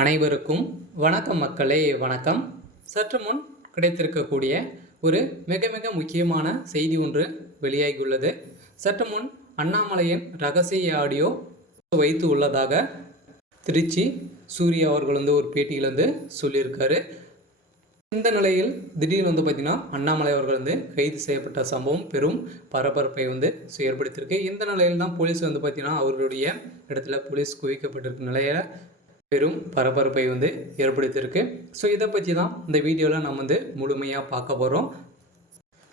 அனைவருக்கும் வணக்கம் மக்களே, வணக்கம். சற்று முன் கிடைத்திருக்கக்கூடிய ஒரு மிக மிக முக்கியமான செய்தி ஒன்று வெளியாகியுள்ளது. சற்று முன் அண்ணாமலையின் ரகசிய ஆடியோ வைத்து உள்ளதாக திருச்சி சூர்யா அவர்கள் ஒரு பேட்டியில் சொல்லியிருக்காரு. இந்த நிலையில் திடீர்னு பார்த்திங்கன்னா அண்ணாமலை அவர்கள் கைது செய்யப்பட்ட சம்பவம் பெரும் பரபரப்பை ஏற்படுத்தியிருக்கு. இந்த நிலையில் தான் போலீஸ் பார்த்திங்கன்னா அவர்களுடைய இடத்துல போலீஸ் குவிக்கப்பட்டிருக்க நிலையில் பெரும் பரபரப்பை ஏற்படுத்தியிருக்கு. ஸோ இதை பற்றி தான் இந்த வீடியோவில் நம்ம முழுமையாக பார்க்க போகிறோம்.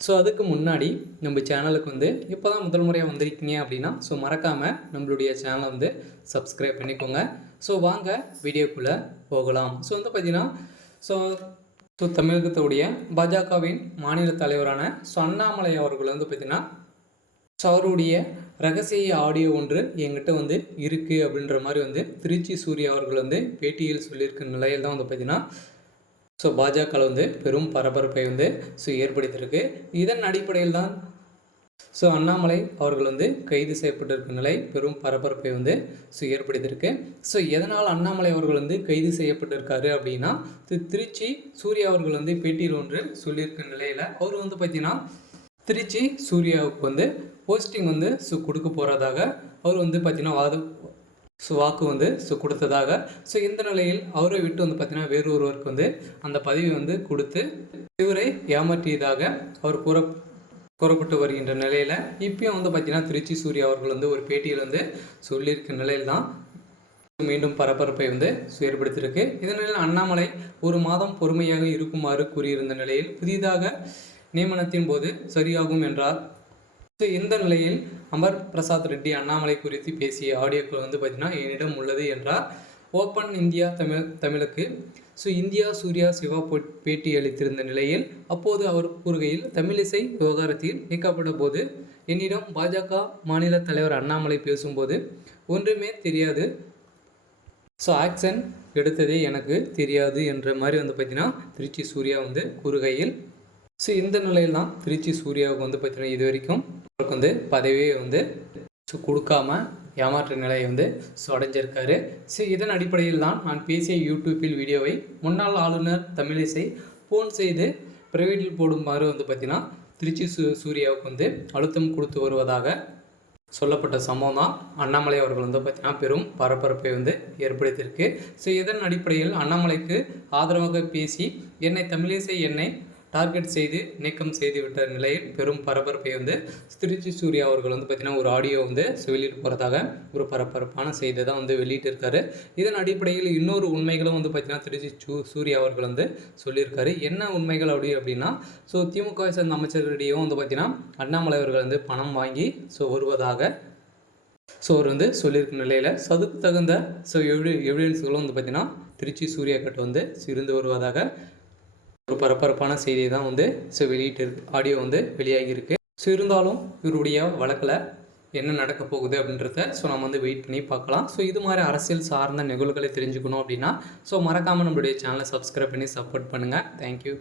ஸோ அதுக்கு முன்னாடி நம்ம சேனலுக்கு இப்போ தான் முதல் முறையாக வந்திருக்கீங்க அப்படின்னா மறக்காமல் நம்மளுடைய சேனலை சப்ஸ்கிரைப் பண்ணிக்கோங்க. ஸோ வாங்க வீடியோக்குள்ளே போகலாம். ஸோ பார்த்திங்கன்னா தமிழகத்துடைய பாஜகவின் மாநில தலைவரான அண்ணாமலை அவர்கள் பார்த்திங்கன்னா அவருடைய ரகசிய ஆடியோ ஒன்று என்கிட்ட இருக்குது அப்படின்ற மாதிரி திருச்சி சூர்யா அவர்கள் பேட்டியில் சொல்லியிருக்க நிலையில் தான் பார்த்திங்கன்னா பாஜக பெரும் பரபரப்பை ஏற்படுத்தியிருக்கு. இதன் அடிப்படையில் தான் அண்ணாமலை அவர்கள் கைது செய்யப்பட்டிருக்க நிலை பெரும் பரபரப்பை ஏற்படுத்தியிருக்கு. எதனால் அண்ணாமலை அவர்கள் கைது செய்யப்பட்டிருக்காரு அப்படின்னா திருச்சி சூர்யா அவர்கள் பேட்டியில் ஒன்று சொல்லியிருக்க நிலையில் அவர் பார்த்திங்கன்னா திருச்சி சூர்யாவுக்கு போஸ்டிங் கொடுக்க போகிறதாக அவர் பார்த்திங்கன்னா வாக்கு கொடுத்ததாக. இந்த நிலையில் அவரை விட்டு பார்த்திங்கன்னா வேறு ஒருவருக்கு அந்த பதவி கொடுத்து இவரை ஏமாற்றியதாக அவர் கூறப்பட்டு வருகின்ற நிலையில் இப்பயும் பார்த்திங்கன்னா திருச்சி சூர்யா அவர்கள் ஒரு பேட்டியில் சொல்லியிருக்க நிலையில் தான் மீண்டும் பரபரப்பை ஏற்படுத்தியிருக்கு. இதனில் அண்ணாமலை ஒரு மாதம் பொறுமையாக இருக்குமாறு கூறியிருந்த நிலையில் புதிதாக நியமனத்தின் போது சரியாகும் என்றார். இந்த நிலையில் அமர் பிரசாத் ரெட்டி அண்ணாமலை குறித்து பேசிய ஆடியோக்கள் பார்த்திங்கன்னா என்னிடம் உள்ளது என்றார். ஓப்பன் இந்தியா தமிழுக்கு இந்தியா சூர்யா சிவா பேட்டி அளித்திருந்த நிலையில் அப்போது அவர் கூறுகையில் தமிழிசை விவகாரத்தில் நீக்கப்பட்ட போது என்னிடம் பாஜக மாநில தலைவர் அண்ணாமலை பேசும்போது ஒன்றுமே தெரியாது, ஆக்ஷன் எடுத்ததே எனக்கு தெரியாது என்ற மாதிரி பார்த்திங்கன்னா திருச்சி சூர்யா கூறுகையில் இந்த நிலையில் தான் திருச்சி சூர்யாவுக்கு பார்த்திங்கன்னா இது வரைக்கும் அவருக்கு பதவியே கொடுக்காம ஏமாற்ற நிலையை அடைஞ்சிருக்காரு. இதன் அடிப்படையில் தான் நான் பேசிய யூடியூப்பில் வீடியோவை முன்னாள் ஆளுநர் தமிழிசை ஃபோன் செய்து பிரைவேட்டில் போடுமாறு பார்த்திங்கன்னா திருச்சி சூர்யாவுக்கு அழுத்தம் கொடுத்து வருவதாக சொல்லப்பட்ட சம்பவம் தான் அண்ணாமலை அவர்கள் பார்த்திங்கன்னா பெரும் பரபரப்பை ஏற்படுத்தியிருக்கு. இதன் அடிப்படையில் அண்ணாமலைக்கு ஆதரவாக பேசி தமிழிசை என்னை டார்கெட் செய்து நீக்கம் செய்துவிட்ட நிலையில் பெரும் பரபரப்பை திருச்சி சூர்யா அவர்கள் பார்த்திங்கன்னா ஒரு ஆடியோ வெளியிட்டு போகிறதாக ஒரு பரபரப்பான செய்தியை தான் வெளியிட்டிருக்காரு. இதன் அடிப்படையில் இன்னொரு உண்மைகளும் பார்த்திங்கன்னா திருச்சி சூர்யா அவர்கள் சொல்லியிருக்காரு. என்ன உண்மைகள் அப்படின்னா திமுகவை சேர்ந்த அமைச்சர்களிடையும் பார்த்திங்கன்னா அண்ணாமலை அவர்கள் பணம் வாங்கி வருவதாக அவர் சொல்லியிருக்க நிலையில் அதுக்கு தகுந்த எவிடன்ஸ்களும் பார்த்திங்கன்னா திருச்சி சூர்யா கிட்ட இருந்து வருவதாக ஒரு பரபரப்பான செய்தியை தான் வெளியிட்டு ஆடியோ வெளியாகியிருக்கு. இருந்தாலும் இவருடைய வழக்கில் என்ன நடக்க போகுது அப்படின்றத நம்ம வெயிட் பண்ணி பார்க்கலாம். இது மாதிரி அரசியல் சார்ந்த நிகழ்வுகளை தெரிஞ்சுக்கணும் அப்படின்னா மறக்காமல் நம்மளுடைய சேனலை சப்ஸ்கிரைப் பண்ணி சப்போர்ட் பண்ணுங்கள். தேங்க்யூ.